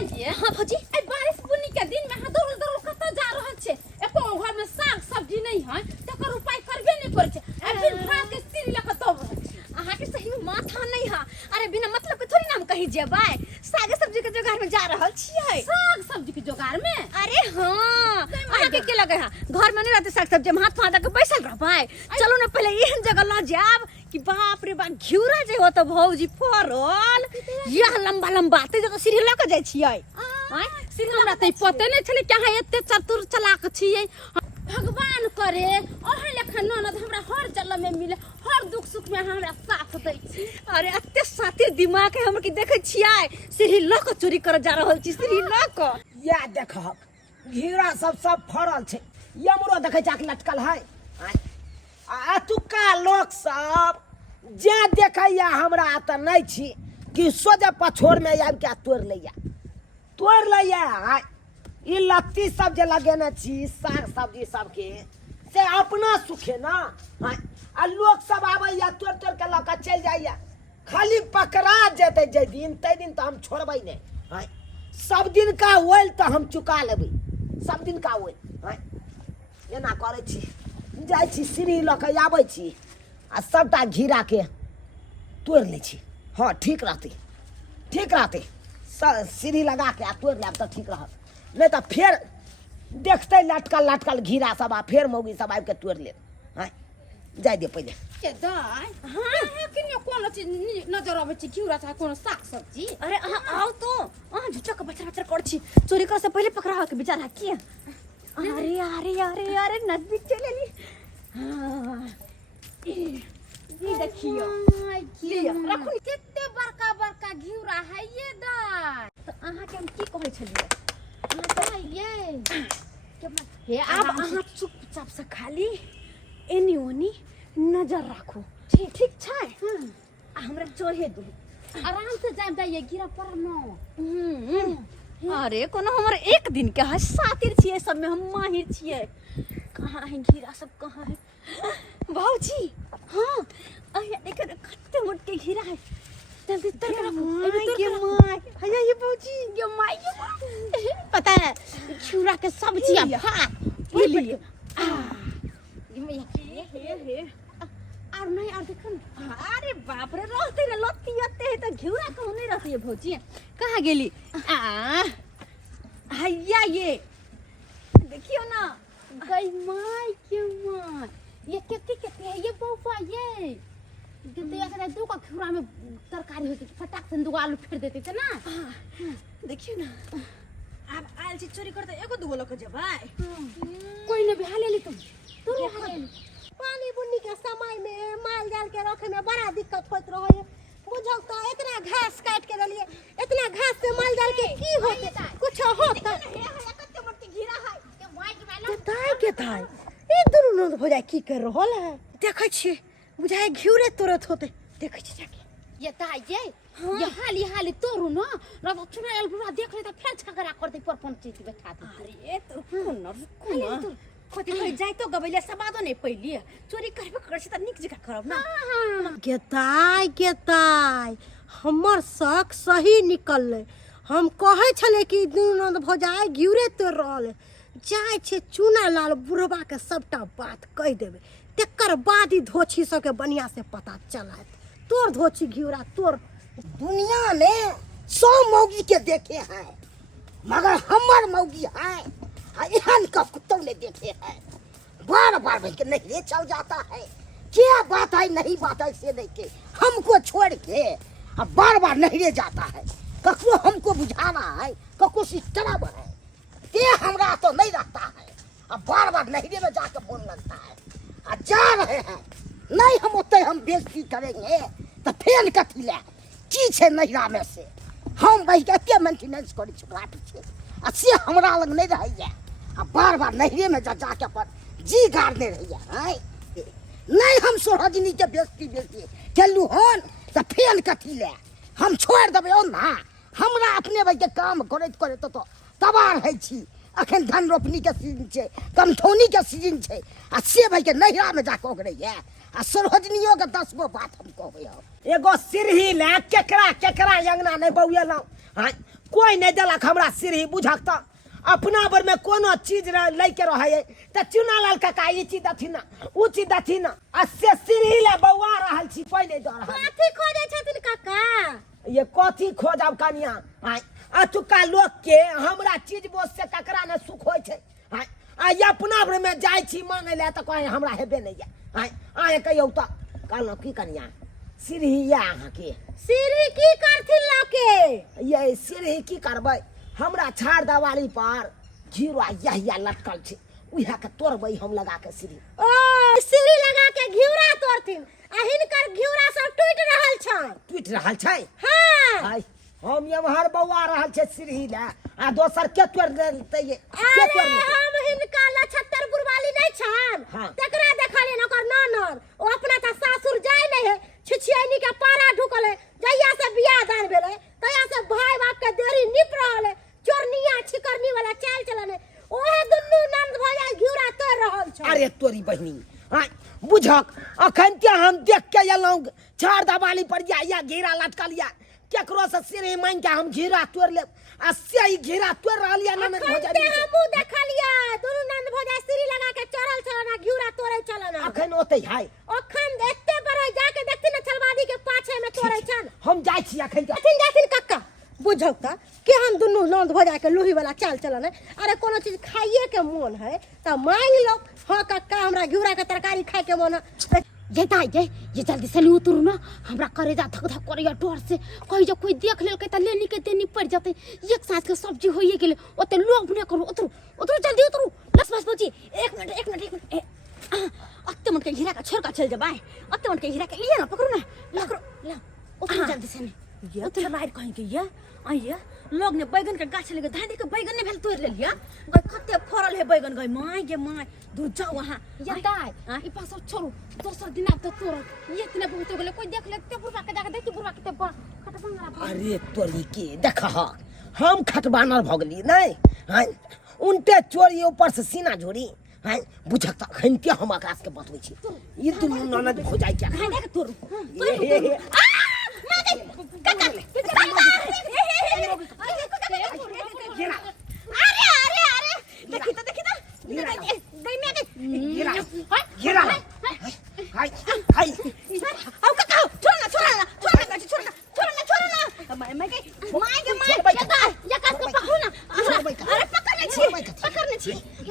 ये हां भौजी ए बारिश बुनी के दिन में दौड़ दौड़ कत जा रहल छे एको घर में साग सब्जी नहीं है तकर उपाय करबे नहीं करे छे ए फिर भाग के सिर लक दौड़ रहल छे अहाँ के सही में माथा नहीं हा अरे बिना मतलब के थोड़ी नाम कही जेबै साग सब्जी के जोगार में जा रहल छियै साग सब्जी के जोगार में अरे हां अहाँ के लगे हा घर में नहीं रहते साग सब्जी में हाथ फादा के बैसल रहबै चलो ना पहले एहन जगह ल जाब कि बाप रे बाप घिउरा जे हो त भौजी फरल यह लंबा लंबा ते जगह सीढ़ी ल के जाय छियै आय सिर हमरा त पते नहीं छले कि अहाँ एते चतुर चलाक छियै भगवान करे ओहे लेखा ननद हमरा हर जल में मिले हर दुख सुख में हमरा साथ दै छी अरे अत्ते सातिर दिमाग है हम की देखे छियै सीढ़ी ल के चोरी कर जा रहल छी सीढ़ी ल के या देखब घिरा सब फरल छे यमरो देखे जाके लटकल है अतुका लोग सब जे देखैया हमरा त नहीं छी कि सोजा पछोड़ में आब के तोड़ लैया ई लत्ती सब जे लगेने छी साग सब्जी सबके से अपना सुखे ना आ लोग सब आबैया तोड़ के लक चल जाइया खाली पकड़ा जेते जे दिन तै दिन तो हम छोड़बै नहीं सब दिन का ओइल तो हम चुका लेबै सब दिन का ओइल एना करे छी जाय छी सीढ़ी ल के आबै छी आ सबटा घिरा के तोड़ ले छी हाँ ठीक रहते सीढ़ी लगा के आ तोड़ लेब तो ठीक रहत नहीं तो फिर देखते लटकल घिरा सब आ फिर मौगी सब आबि के तोड़ ले जाय दे पहले के दाय हां किने कोनो चीज नजर आबै छी घिउरा छ कोनो साग सब्जी अरे अहाँ आओ तो अहाँ झुचा के बचर कर छी चोरी कर से पहले पकड़ा के बेचारा के अरे नजदीक चले ली हां ये देखियो लिया रखू केते बड़का घिउरा है ये दाय तो अहाँ के हम की कहै छलिए दाय ये हे अब अहाँ चुपचाप से खाली एनी ओनी नजर राखो ठीक छै हमरा चढ़े दू आराम से जाम जाइए गिरा पर न अरे कोनो हमर एक दिन के है सातिर छियै सब में हम माहिर छियै कहाँ है घिरा सब कहाँ है भौजी हां अरे देखे कत्ते मोटे घिरा है जल्दी तर के रखो भैया ये भौजी ये माई पता है घिउरा के सब्जी आ भात ये लिए ये और नहीं और देखो अरे बाप रे रहते न लत्ती है तो घिउरा कहूं नहीं रहती है भौजी कहाँ गेली हैया ये देखियो ना गई माई के माई ये कितने है ये बौफा ये कितने अगर दो का घिउरा में तरकारी होती फटाक से दो आलू फेर देते थे ना देखियो ना अब आयल चीज चोरी करते एगो दुगो लोग जबाय कोई न बिहार ले ली तुम पानी बुन्नी के समय में माल जाल के रखे में बड़ा दिक्कत होत रहे बुझौ तो इतना घास काट के दलिए इतना घास से माल जाल के की होते कुछ होता कत्ते मोटे घिरा है के वाइट वाला के ताई ए दुनु न हो जाए की कर रहल है देखे छी बुझाए घिउरे तुरत होते देखे छी जाके ये ता ये हाली तोरू ना रब चुना एल पूरा देख ले तो फिर झगड़ा कर दे पर पंचायत बैठा दे अरे तो रुको कति होई जाय तो गबैले सबादो नहीं पहिले चोरी करबे करछ त निक जगह करब ना के ताई हमर शक सही निकलले हम कहे छले कि दुनु न हो जाए घिउरे तोड़ रहल जाय छे चुना लाल बुढ़वा के सबटा बात कह देबे तेकर बाद ही धोछी सब के बढ़िया से पता चलत तोर धोछी घिउरा तोर दुनिया में 100 मौगी के देखे हैं मगर हमर मौगी है एहन का कुत्तों ने देखे हैं बार भाई के नहीं ले चल जाता है क्या बात है नहीं बात है से नहीं के हमको छोड़ के अब बार नहीं ले जाता है कको हमको बुझाना है कको सिस्टम है ते हमरा तो नहीं रहता है अब बार नहरे में जाकर बोल लगता है जा रहे हैं नहीं हम उतने हम बेइज्जती करेंगे तो फेल कथी ले की छे नहिरा में से हम भाई के मेंटेनेंस करी छुड़ा पीछे से हमरा लग नहीं रहिए अब बार नहरे में जाके अपन जी गाड़ने रहिए नहीं हम सोहजनी के बेइज्जती चलू हन तो फेल कथी ले हम छोड़ देबे ना हमरा अपने भाई के काम करत तो तबाह है छी अखन धान रोपनी के सीजन छे कमठौनी के सीजन छे से भाई के नहिरा में जाके ओकरे है सरोजनियों के 10 गो बात हम कहबे एगो सिरही ले केकरा अंगना नहीं बउएलौ कोई नहीं देलक हमरा सीढ़ी बुझक त अपना बर में कोनो चीज लेके रहे त चुना लाल काका ई चीज दथिन ना उ चीज दथिन ना आ से सीढ़ी ले बौआ रहल छी कोई नहीं दऽ रहल कथी खोजे छथिन काका ये कथी खोजब कनिया आय अतुका लोग के हमरा चीज बोझ से ककरा ने सुख होय छै आय आ अपना बर में जाय छी मांगे ले त कहे हमरा हेबे नहीं आय आय कहियो त कहलौ की कनिया सीढ़ी या अहाँ के सीढ़ी की करथिन लाके ये सीढ़ी की करबै हमरा छाड़ दवारी पर घीरा यहिया लटकल छै उहा के तोड़बै हम लगा के सीढ़ी ओ सीढ़ी लगा के घिउरा तोड़थिन आ हिनकर घिउरा सब टूट रहल छै हां हाय हम एम्हर बौआ रहल छै सीढ़ी ले आ दोसर के तोड़ देतै ये के तोड़ देतै हम हिनका लछत्तर गुरबाली नहीं छन हाँ। तकरा देखले न ओकर ननद ओ अपना त सासुर जाय नहीं है छिछियानी के पारा ढुकल है जहिया से बियाह दान भेले तहिया से भाई बाप के देरी निप रहल है चोरनिया छिकरनी वाला चाल चलन है ओहे दुन्नू नंद भजा घिउरा तोड़ रहल छै अरे तोरी बहिनी हाय बुझक अखन के हम देख के एलौ छाड़ दवाली पर या घेरा लटकल या केकरो से सीढ़ी मांग के हम घेरा तोड़ ले आ से ई घेरा तोड़ रहल या ननद भजा अखन हमहु देखलिया दुन्नू नंद भजा सीढ़ी लगा के चढ़ल छलन घिउरा तोड़े छलन अखन ओतै हाय अखन एते पर जाके देखती न छलवादी के पाछे में तोड़े छन हम जाय छी अखन के अथिन जाथिन कक्का बुझौ त के हम दुनू नंद भजा के लोही वाला चाल चलन है अरे कोनो चीज खाइए के मन है त मांग लो हां कक्का हमरा घिउरा के तरकारी खाए के मन है ये जल्दी से ले उतरू ना हमरा करे जा धक धक करे डर से कहीं जो कोई देख लेल के त लेनी के देनी पड़ जाते एक सांस के सब्जी होइए गेले ओते लोग न करू उतरू उतरू जल्दी उतरू लस बस पहुंची एक मिनट अत्ते मन के हीरा का छोर का चल जा भाई अत्ते मन के हीरा के लिए ना पकड़ो ना ला उतरू जल्दी से ने ये तो लाइट कहीं के ये आइए लोग ने बैगन के गाछ लगे धान के बैगन ने भेल तोड़ ले लिया गई खत्ते फरल है बैगन गई माय गे माय दूर जाओ वहां या दाई ई पास छोड़ू दोसर दिन अब तो तोर ये इतने बहुत हो गेले कोई देख ले ते बुरबा के जाके देखी बुरबा के खट बंगरा अरे तोरी के देख हम खटबानर भ गेली नहीं हां उनटे चोरी ऊपर से सीना झोरी हां बुझक त खनते हम आकाश के बतबै छी ई दुनू ननद हो जाय क्या खाने के तोर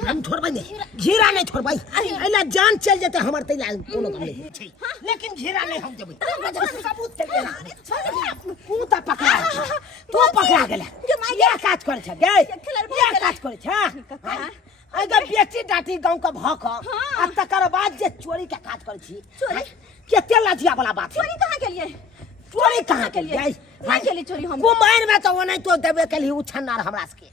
हम छोड़बै नहीं घेरा नहीं छोड़बै एला जान चल जेते हमर तैला कोनो गम नहीं छै लेकिन घेरा नहीं हम देबै सबूत चल गेला तू त पकड़ा तू पकड़ा गेला ये काज करे छ गे ये काज करे छ अगर बेटी डाटी गांव का भक आ तकर बाद जे चोरी के काज करे छी चोरी केते लाजिया वाला बात चोरी कहां के लिए चोरी कहां के लिए नहीं के लिए चोरी हम कुमार में तो नहीं तो देबे के लिए उछन्नार हमरा के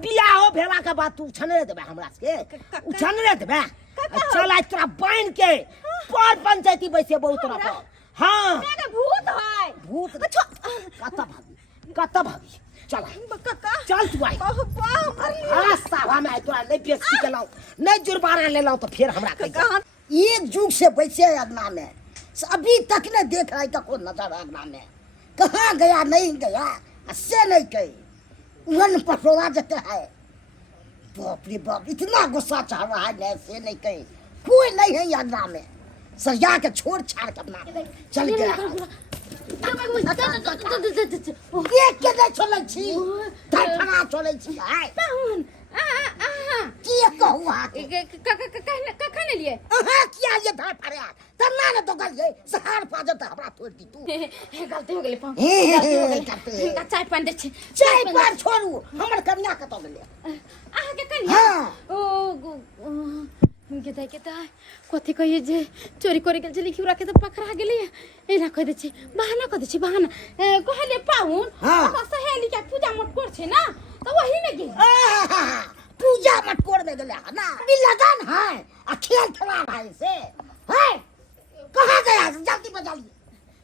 बियाह हो भेला के बाद तू उछन्ने देबे हमरा के उछन्ने देबे चल आज तोरा बांध के पर पंचायती बैसे बहुत तरह हां मेरे भूत है भूत कत भागी चल कक्का चल तू आई हां सावा में तोरा नहीं बेइज्जती केलौ नहीं जुर्माना लेलौ तो फिर हमरा कह एक जुग से बैसे अगना में अभी तक न देख रहा है कको नजर अगना में कहां गया नहीं गया से नहीं कही वन पटोला जाता है बाप रे बाप इतना गुस्सा चढ़ रहा है से नहीं कही कोई नहीं है अगना में सरिया के छोड़ छाड़ के अपना चल गया देख के नहीं चले छी धड़फड़ा चले छी हाय पाहुन की कहू हाथ कखन लिए अहाँ किया ये धड़फड़ा तना न तो गल ये सहार पाजत हमरा तोड़ दी तू हे गलती हो गेले पाहुन गलती हो गेले इनका चाय पान दे छी चाय पान छोड़ू हमर कन्या कत गेले आहा के कन्या हां ओ केता कथि कहिए जे चोरी करे गेल जली खिउरा के त पकड़ा गेले एना कह दे छी बहाना कहले पाहुन हाँ। सहेली के पूजा मत कर छे ना तो वही में गेल पूजा मत कर में गेले ना अभी लगन है आ खेल खिला भाई से है कहां गया जल्दी बजा लिए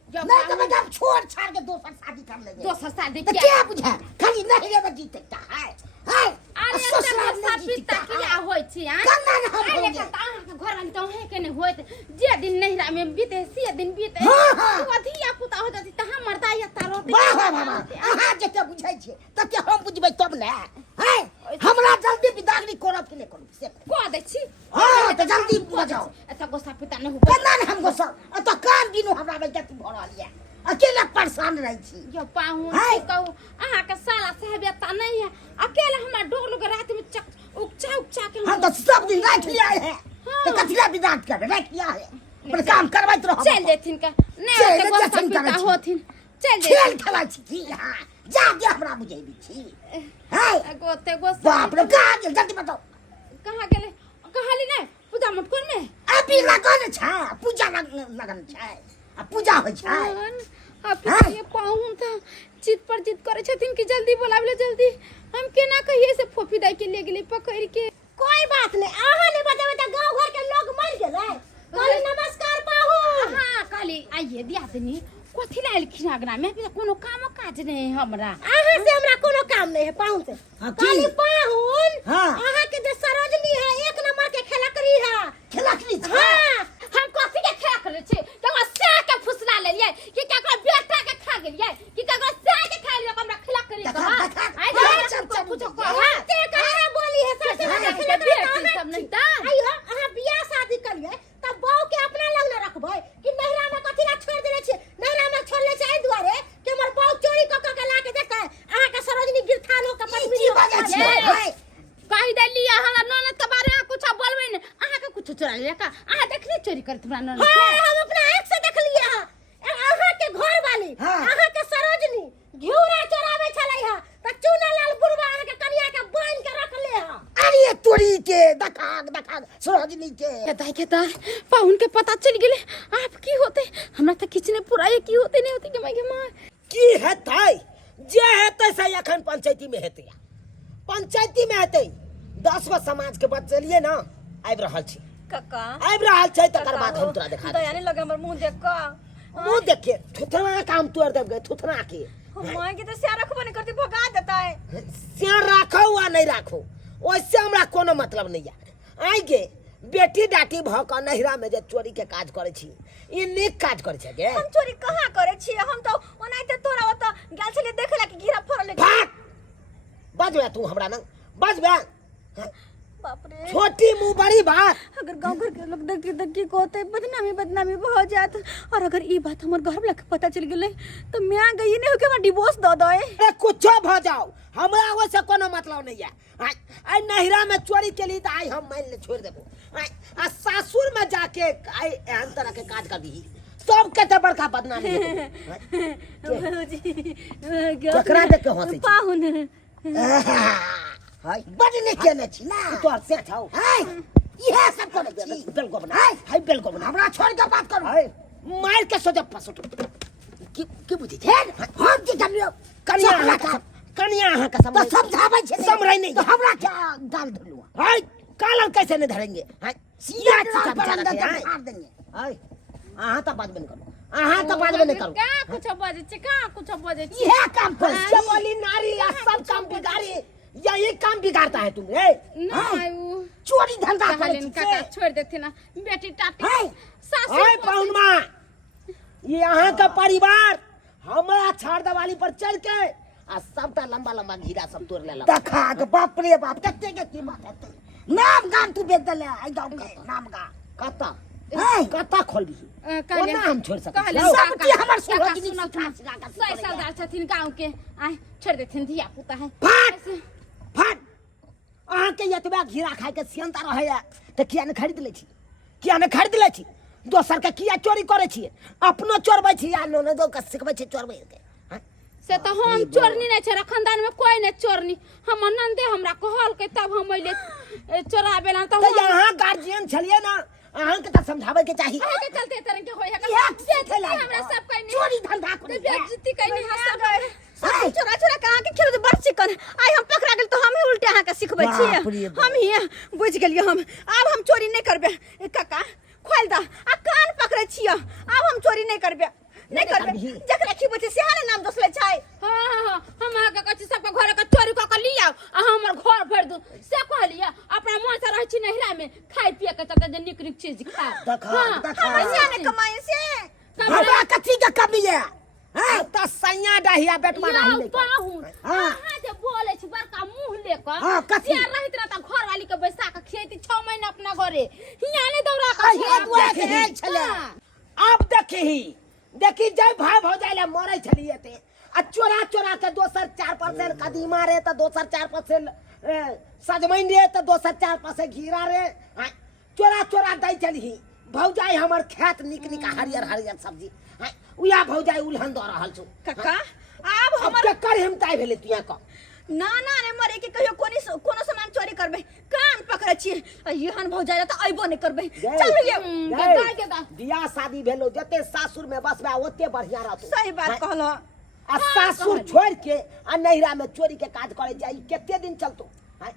नहीं तो मैं छोड़ छाड़ के दोसर शादी कर लेंगे दोसर शादी तो क्या बुझा खाली नहीं रे बजी तक है अरे पिता किया होय छी हां कन्ना न हम अरे का घर में तो है के नहीं होत जे दिन नहिरा में बीते से दिन बीते हाँ। तू अधिया पुता हो जाती त हम मरता या तारो वाह वाह वाह अहाँ जते बुझाई छै बुझबै तब ने है हमरा जल्दी विदागरी करब कि नहीं करब से को दै छी हां तो जल्दी बजाओ एत गोसा पिता नहीं हो केना ने हम गोसा तो कार दिनो हमरा बेइज्जती भ रहल है अकेले परेशान रह छी यो पाहुन है। की कहू अहाँ के साला साहबियता नहीं है अकेले हमरा डोल के रात में उकचा के हम तो सब दिन रात लिया है तो कथिला विदाग कर रात लिया है अपन काम करबैत रहो चल जेथिन का नहीं एत गोसा पिता होथिन चल खेल जेथिन खेला छी की हां जा दे हमरा बुझेबी छी है गोते गोसा बाप रे कहां गेल जल्दी बताओ कहाँ गेले कहली नहीं पूजा मत कर में अभी लगन छै पूजा लगन छै आ पूजा होय छै आप ये पाहुन था चित पर चित करे छथिन कि जल्दी बोलावले जल्दी हम केना कहिए से फोफी दाई के ले गेली पकड़ के कोई बात नहीं आहा नहीं बतावे त गांव घर के लोग मर गेलै कहली नमस्कार पाहुन हां काली आइए दिया देनी कथि लाइल खिनागना में कोनो काम काज नहीं है हमरा आहा से हमरा कोनो काम नहीं है पाहुन से हाँ, की? कहली पाहुन हाँ। आहा के जे सरोजनी है एक नंबर के खेलकरी है खेलकरी छै हां हम कथि के खा करे छे तो सा के फुसला लेलिए कि ककरा बेटा के खा गेलिए कि ककरा सा के खा लेलिए हमरा खिला करी आई जा कुछ को हां ते कहे बोली है सबसे बड़ा बेटी खेलकरी सब नहीं ता आई हो अहाँ बियाह शादी करिए तब बहू के अपना लग न रखबै कि नहिरा में कथि ला छोड़ देले छी नहिरा में छोड़ले छै एहि दुआरे कि हमर बहू चोरी क के ला के देखे अहाँ के सरोजनी गिरथान हो के की बाजै छी है कहि देली हमरा ननद के बारे में कुछ बोलबे ने अहाँ के कुछ चोरा ले का अहाँ देखली चोरी करत हमरा ननद हाँ, हम अपना आँख से देख लिए हैं अहाँ के घर वाली हाँ। अहाँ के सरोजनी घिउरा चोरावे छलै है त चूनालाल बुढ़वा अहाँ के कनिया के बांध के रख ले है अरे तोरी के दखाग सरोजनी के के तार पाहुन के पता चल गेले आप की होते हमरा त किचने पूरा ये की होते नहीं होते के मां की हेतै जे हेतै से एखन पंचायती में हेतै पंचायती में हेतै 10 गो समाज के बचलिए ना आबि रहल छी काका आबि रहल छै तकर बाद हम तोरा देखा दया नहीं लगे हमर मुंह देख का मुंह देख के थुथना काम तोड़ देब थुथना के हम मां के तो सिया रखबो नहीं करती भगा देता है से राखो वा नहीं राखो ओइसे हमरा कोनो मतलब नहीं है आई गे बेटी डाटी भ क नहिरा में जे चोरी के काज करे छी ई नीक काज करे छै गे हम चोरी कहाँ करे छी हम तो ओनाइते तोरा ओत गेल छले देखेला कि घेरा फोड़ले भाग बजबे तू हमरा न बजबे बाप रे छोटी मुंह बड़ी बात अगर गांव घर के लोग देख को होते बदनामी हो जात और अगर ई बात हमर घर वाला के पता चल गेले तो मैं गई नहीं होके मैं डिवोर्स दे दो ए कुछो भ जाओ हमरा वो से कोनो मतलब नहीं है आई नहिरा में चोरी के लिए तो आई हम मान ले छोड़ देबो आ सासुर में जाके आई एहन तरह के काज कर दी सब के तो बड़का बदनामी ककरा देख के हंसै छी पाहुन हाय बजने केने छी ना तोर से छौ हाय इहे सब करे छी बेल को बना हाय बेल को बना हमरा छोड़ के बात कर हाय मार के सोजा पसट की बुझी छै हम की करियो कनिया अहाँ का समझ तो समझाबै छै समझै नहीं तो हमरा क्या गाल धरलू हाय कालन कैसे नहीं धरेंगे हाय सीधा चिका बिचारा के हाय देंगे हाय अहाँ तो बात नहीं करो अहाँ तो बात नहीं करो का कुछ बजे छै का कुछ बजे छै इहे काम कर से बोली नारी या सब काम बिगाड़ी यही काम बिगाड़ता है तुम रे नहीं वो चोरी धंधा कहलिन काका छोड़ देते ना बेटी टाटी हाय सासू हाय पाहुन मां ये अहाँ का परिवार हमरा छाड़ दवाली पर चल के आ सबटा लंबा लंबा घेरा सब तोड़ लेला देखा के बाप रे बाप कत्ते के कीमत हेतै नाम गान तू बेच देले आई गांव के नाम गा कत्ता कत्ता खोलबी कहलिन हम छोड़ सकते कहलिन सब की हमर काका सुनो सुनो सही सरदार छथिन गांव के आय छोड़ देथिन धिया पुता है फट फट अहाँ के एतबा घेरा खाय के सियंता रहै त किया ने खरीद लै छी किया ने खरीद लै छी दोसर के किया चोरी करे छी अपनो चोरबै छी आ ननदो के सिखबै छी चोरबै के से तो हम चोरनी नहीं छे खानदान में कोई नहीं चोरनी हम नंदे हमरा कहल के तब हम अइले चोराबे ला तो यहाँ गार्जियन छलिए ना अहाँ के त समझावे के चाहिए के चलते तरह के होय ये से खेला हमरा सब कहीं चोरी धंधा करे बेइज्जती कहीं सब चोरा चोरा कहाँ के खेल बड़ चिकन आई हम पकड़ा गेल तो हम ही उल्टे अहाँ के सिखबै छी हम ही बुझ गेलिए हम अब हम चोरी नहीं करबे काका खोल दा आ कान पकड़े छियो अब हम चोरी नहीं करबे नहीं करबे जकरा की बचे से हां नाम दोसले छै हां हम आहा के कछि सब के घर के चोरी क के लिया आ हमर घर भर दू से कहलिया अपना मन से रहै छी नहिरा में खाइ पिए के तते जे निक निक चीज खा पैसा ने कमाई से हमरा कथी के कमी है हां त सैया डहिया बेटवा रही पाहुन हां जे बोले का हाँ, कथी? यार रहित ना त घर वाली के बैसा के खेती 6 महीना अपना घरे हिया ने दौड़ा आ, के हे दुआ के आयल छले। अब देखी जय भाई भौजाइले मरे छलिए ते आ चोरा चोरा के दोसर 4% कदीमा रे त दोसर 4% सजमैन रे त दोसर 4% घीरा रे हाँ, चोरा चोरा दै छली भौजाई हमर खेत निक निक हरियर हरियर सब्जी हाँ, उया भौजाई उल्हन द रहल छु काका अब अब हमर के कर हिमताई भेले तुया क ना ना रे मरे के कहियो कोनो सामान चोरी करबे कान पकड़े छिए यहन भौ जाए त अइबो नहीं करबे चल ये बताय के दा बियाह शादी भेलो जते सासुर में बसबा ओते बढ़िया रहतो सही बात कहलो आ सासुर छोड़ के आ नैरा में चोरी के काज करे जाई केते दिन चलतो हैं?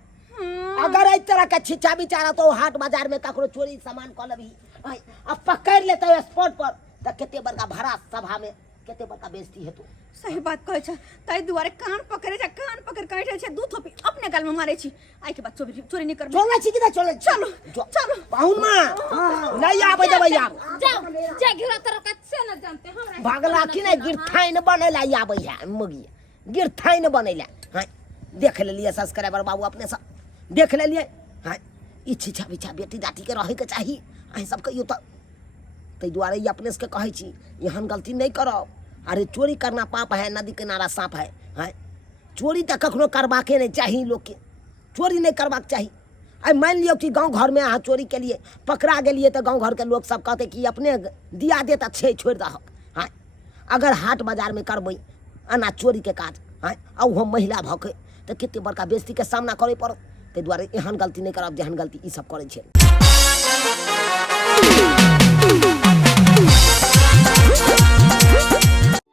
अगर इस तरह के छिछा बिचारा तो हाट बाजार में ककरो चोरी सामान क लेबी हैं? अब पकड़ लेते स्पॉट पर त केते बड़का भरा सभा में केते बड़का बेइज्जती हेतु सही बात कहै छ ताई दुआरे कान पकड़े छ कान पकड़ काटे छ दू थोपी अपने गाल में मारे छी आई के बाद चोरी नहीं करबे चोला छी कि चोले चलो चलो पाहुन मां नहीं आबे देबै आब जाओ जा घेरा तर का से न जानते हमरा भागला कि नहीं गिरथाइन बनेला आबै है मगी गिरथाइन बनेला हैं देख लेलिए सब्सक्राइबर बाबू अपने सब देख लेलिए हैं ई छिछा बिछा बेटी दाटी के रहे के चाहिए अहीं सब कहियो त तै दुआरे ई अपने से कहै छी एहन गलती नहीं करब अरे चोरी करना पाप है नदी किनारा सांप है हैं चोरी तो कखनो करबाके नहीं चाहिए लोग के चोरी नहीं करबाक चाहिए आई मान लियो कि गांव घर में अहाँ चोरी के लिए पकड़ा गेलिए तो गांव घर के लोग सब कहते कि अपने दिया देता छे छोड़ दहक हाँ अगर हाट बाजार में करबै अना चोरी के काज हाँ और हम महिला भके तो कते बड़का बेइज्जती के सामना करे पड़त ताहि दुआरे एहन गलती नहीं करब जेहन गलती ई सब करे छै